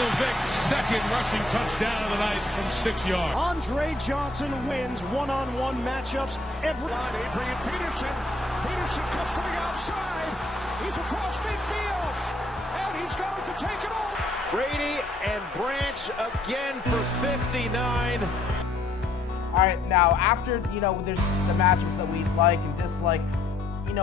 Michael Vick's second rushing touchdown of the night from 6 yards. Andre Johnson wins one-on-one matchups every line. Adrian Peterson. Peterson comes to the outside. He's across midfield. And he's going to take it all. Brady and Branch again for 59. All right, now after, there's the matchups that we like and dislike.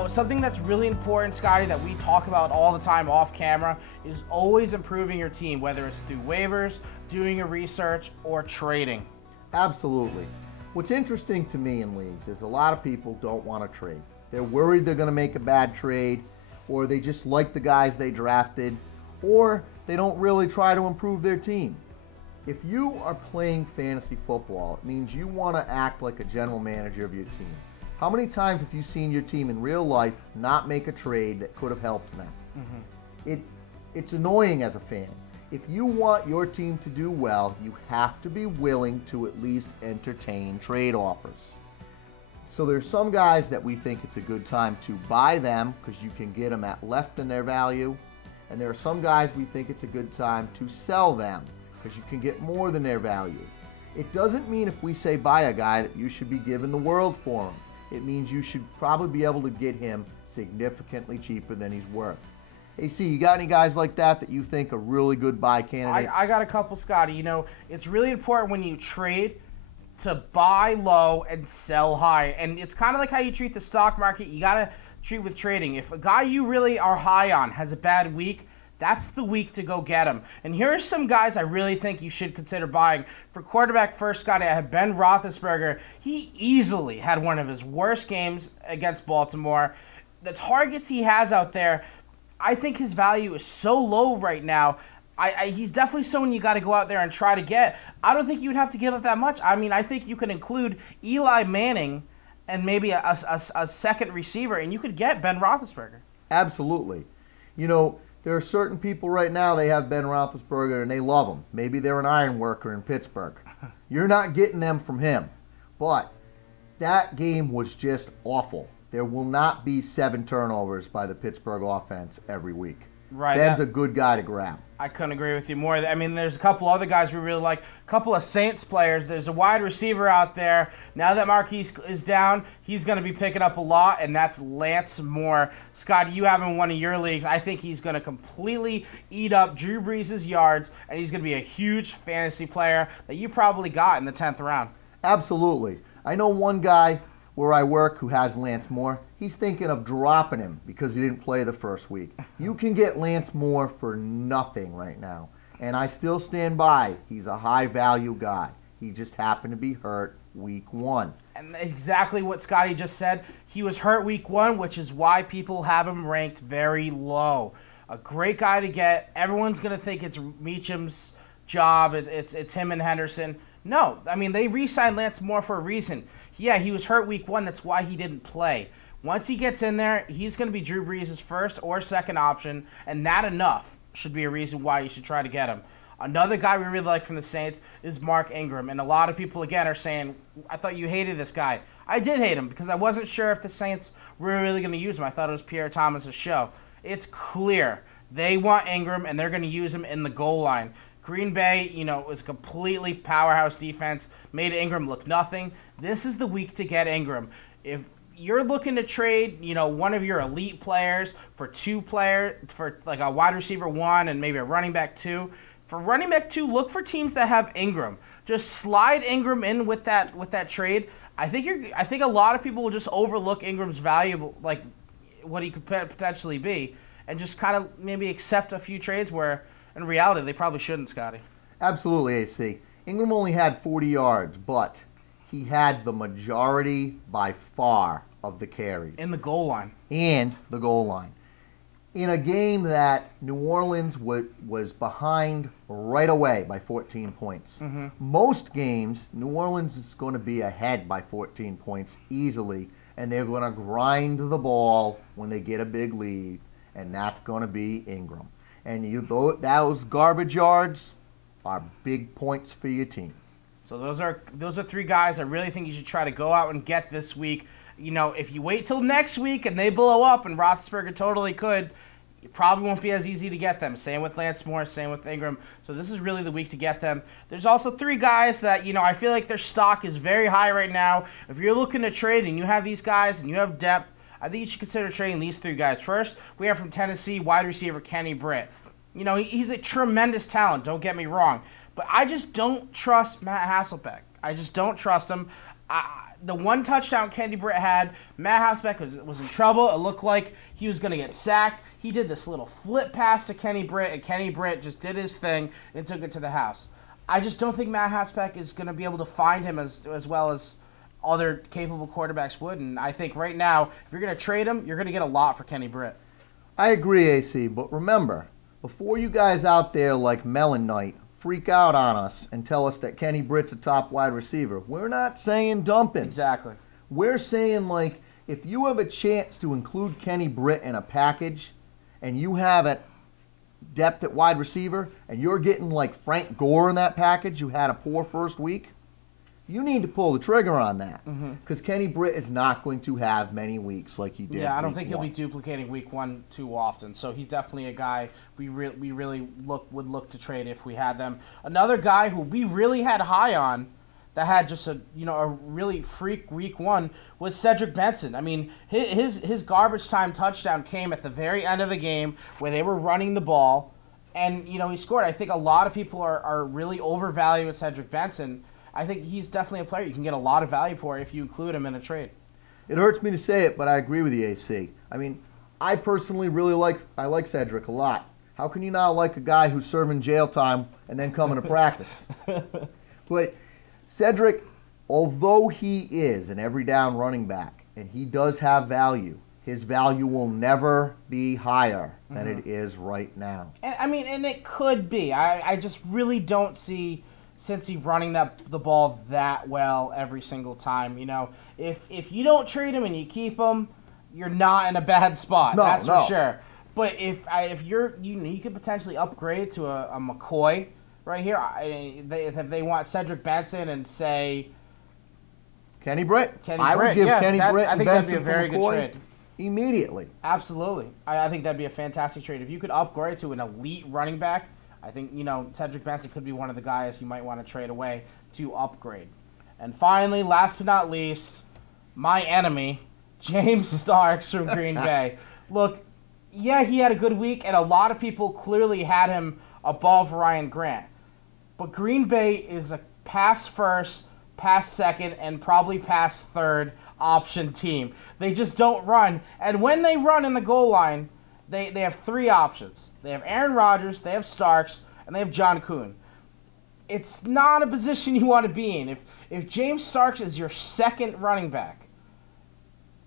Something that's really important, Scotty, that we talk about all the time off camera is always improving your team, whether it's through waivers, doing a research, or trading. Absolutely. What's interesting to me in leagues is a lot of people don't want to trade. They're worried they're going to make a bad trade, or they just like the guys they drafted, or they don't really try to improve their team. If you are playing fantasy football, it means you want to act like a general manager of your team. How many times have you seen your team in real life not make a trade that could have helped them? Mm-hmm. It's annoying as a fan. If you want your team to do well, you have to be willing to at least entertain trade offers. So there's some guys that we think it's a good time to buy them because you can get them at less than their value. And there are some guys we think it's a good time to sell them because you can get more than their value. It doesn't mean if we say buy a guy that you should be giving the world for him. It means you should probably be able to get him significantly cheaper than he's worth. AC, you got any guys like that you think are really good buy candidates? I got a couple, Scotty. It's really important when you trade to buy low and sell high. And it's kind of like how you treat the stock market. You got to treat with trading. If a guy you really are high on has a bad week, that's the week to go get him. And here are some guys I really think you should consider buying. For quarterback first, Scotty, I have Ben Roethlisberger. He easily had one of his worst games against Baltimore. The targets he has out there, I think his value is so low right now. He's definitely someone you got to go out there and try to get. I don't think you'd have to give up that much. I mean, I think you can include Eli Manning and maybe a second receiver, and you could get Ben Roethlisberger. Absolutely. There are certain people right now, they have Ben Roethlisberger and they love him. Maybe they're an iron worker in Pittsburgh. You're not getting them from him. But that game was just awful. There will not be 7 turnovers by the Pittsburgh offense every week. Right. Ben's a good guy to grab. I couldn't agree with you more. I mean, there's a couple other guys we really like. A couple of Saints players. There's a wide receiver out there. Now that Marquise is down, he's going to be picking up a lot, and that's Lance Moore. Scott, you have him in one of your leagues. I think he's going to completely eat up Drew Brees' yards, and he's going to be a huge fantasy player that you probably got in the 10th round. Absolutely. I know one guy where I work who has Lance Moore. He's thinking of dropping him because he didn't play the first week. You can get Lance Moore for nothing right now. And I still stand by. He's a high-value guy. He just happened to be hurt week 1. And exactly what Scotty just said. He was hurt week 1, which is why people have him ranked very low. A great guy to get. Everyone's going to think it's Meacham's job. It's him and Henderson. No. I mean, they re-signed Lance Moore for a reason. Yeah, he was hurt week 1. That's why he didn't play. Once he gets in there, he's going to be Drew Brees' first or second option, and that enough should be a reason why you should try to get him. Another guy we really like from the Saints is Mark Ingram, and a lot of people, again, are saying, I thought you hated this guy. I did hate him because I wasn't sure if the Saints were really going to use him. I thought it was Pierre Thomas' show. It's clear they want Ingram, and they're going to use him in the goal line. Green Bay, was a completely powerhouse defense, made Ingram look nothing. This is the week to get Ingram. If you're looking to trade, one of your elite players for like a wide receiver 1 and maybe a running back 2. For running back 2, look for teams that have Ingram. Just slide Ingram in with that trade. I think a lot of people will just overlook Ingram's value, like what he could potentially be, and just kind of maybe accept a few trades where in reality they probably shouldn't, Scotty. Absolutely, AC. Ingram only had 40 yards, but he had the majority by far of the carries. In the goal line. And the goal line. In a game that New Orleans was behind right away by 14 points. Mm-hmm. Most games, New Orleans is going to be ahead by 14 points easily, and they're going to grind the ball when they get a big lead, and that's going to be Ingram. And those garbage yards are big points for your team. So those are 3 guys I really think you should try to go out and get this week. If you wait till next week and they blow up, and Roethlisberger totally could, it probably won't be as easy to get them. Same with Lance Morris, same with Ingram. So this is really the week to get them. There's also 3 guys that, I feel like their stock is very high right now. If you're looking to trade and you have these guys and you have depth, I think you should consider trading these 3 guys. First, we have from Tennessee, wide receiver Kenny Britt. He's a tremendous talent, don't get me wrong. But I just don't trust Matt Hasselbeck. I just don't trust him. The 1 touchdown Kenny Britt had, Matt Hasselbeck was in trouble. It looked like he was going to get sacked. He did this little flip pass to Kenny Britt, and Kenny Britt just did his thing and took it to the house. I just don't think Matt Hasselbeck is going to be able to find him as well as other capable quarterbacks would. And I think right now, if you're going to trade him, you're going to get a lot for Kenny Britt. I agree, AC, but remember, before you guys out there like Melon Knight freak out on us and tell us that Kenny Britt's a top wide receiver, we're not saying dump him. Exactly. We're saying, like, if you have a chance to include Kenny Britt in a package and you have a depth at wide receiver and you're getting like Frank Gore in that package who had a poor first week, you need to pull the trigger on that, because Kenny Britt is not going to have many weeks like he did. Yeah, I don't think he'll be duplicating week 1 too often. So he's definitely a guy we really would look to trade if we had them. Another guy who we really had high on that had just a really freak week 1 was Cedric Benson. I mean, his garbage time touchdown came at the very end of the game where they were running the ball, and he scored. I think a lot of people are really overvaluing Cedric Benson. I think he's definitely a player you can get a lot of value for if you include him in a trade. It hurts me to say it, but I agree with the AC. I mean, I personally really like Cedric a lot. How can you not like a guy who's serving jail time and then coming to practice? But Cedric, although he is an every down running back and he does have value, his value will never be higher than it is right now. And it could be. I just really don't see Cincy running the ball that well every single time. If you don't trade him and you keep him, you're not in a bad spot. That's for sure. But if you could potentially upgrade to a McCoy right here. If they want Cedric Benson and say Kenny Britt, I would give Kenny Britt and Benson for McCoy. I think that'd be a very good trade. Immediately. Absolutely. I think that'd be a fantastic trade. If you could upgrade to an elite running back, I think, Cedric Benson could be one of the guys you might want to trade away to upgrade. And finally, last but not least, my enemy, James Starks from Green Bay. Look, yeah, he had a good week, and a lot of people clearly had him above Ryan Grant. But Green Bay is a pass first, pass second, and probably pass third option team. They just don't run. And when they run in the goal line, they have 3 options. They have Aaron Rodgers, they have Starks, and they have John Kuhn. It's not a position you want to be in. If James Starks is your second running back,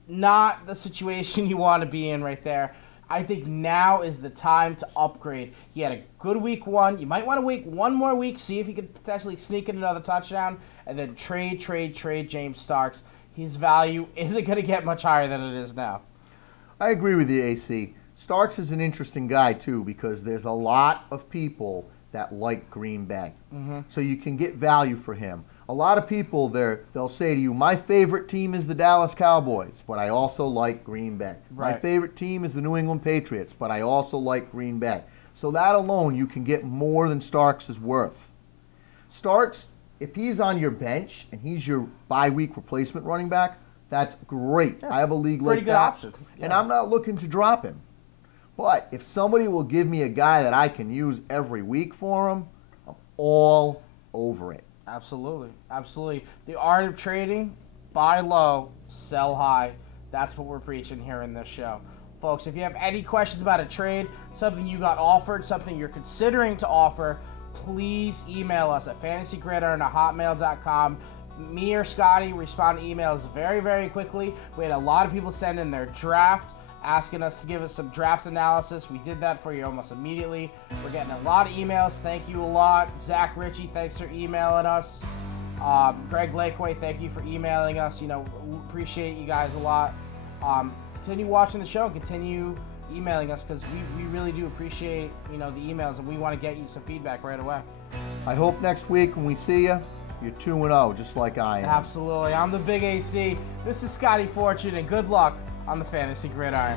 not the situation you want to be in right there. I think now is the time to upgrade. He had a good week 1. You might want to wait 1 more week, see if he could potentially sneak in another touchdown, and then trade James Starks. His value isn't going to get much higher than it is now. I agree with you, AC. Starks is an interesting guy, too, because there's a lot of people that like Green Bay. So you can get value for him. A lot of people, they'll say to you, my favorite team is the Dallas Cowboys, but I also like Green Bay. Right. My favorite team is the New England Patriots, but I also like Green Bay. So that alone, you can get more than Starks is worth. Starks, if he's on your bench and he's your bye-week replacement running back, that's great. Yeah, I have a league like that. pretty good option. Yeah. And I'm not looking to drop him. But if somebody will give me a guy that I can use every week for him, I'm all over it. Absolutely. Absolutely. The art of trading, buy low, sell high. That's what we're preaching here in this show. Folks, if you have any questions about a trade, something you got offered, something you're considering to offer, please email us at fantasygridiron@hotmail.com. Me or Scotty respond to emails very, very quickly. We had a lot of people send in their draft, asking us to give us some draft analysis. We did that for you almost immediately. We're getting a lot of emails. Thank you a lot. Zach Ritchie, thanks for emailing us. Greg Lakeway, thank you for emailing us. Appreciate you guys a lot. Continue watching the show and continue emailing us, because we really do appreciate the emails, and we want to get you some feedback right away. I hope next week when we see you, you're 2-0, just like I am. Absolutely. I'm the Big AC. This is Scotty Fortune, and good luck on the Fantasy Gridiron.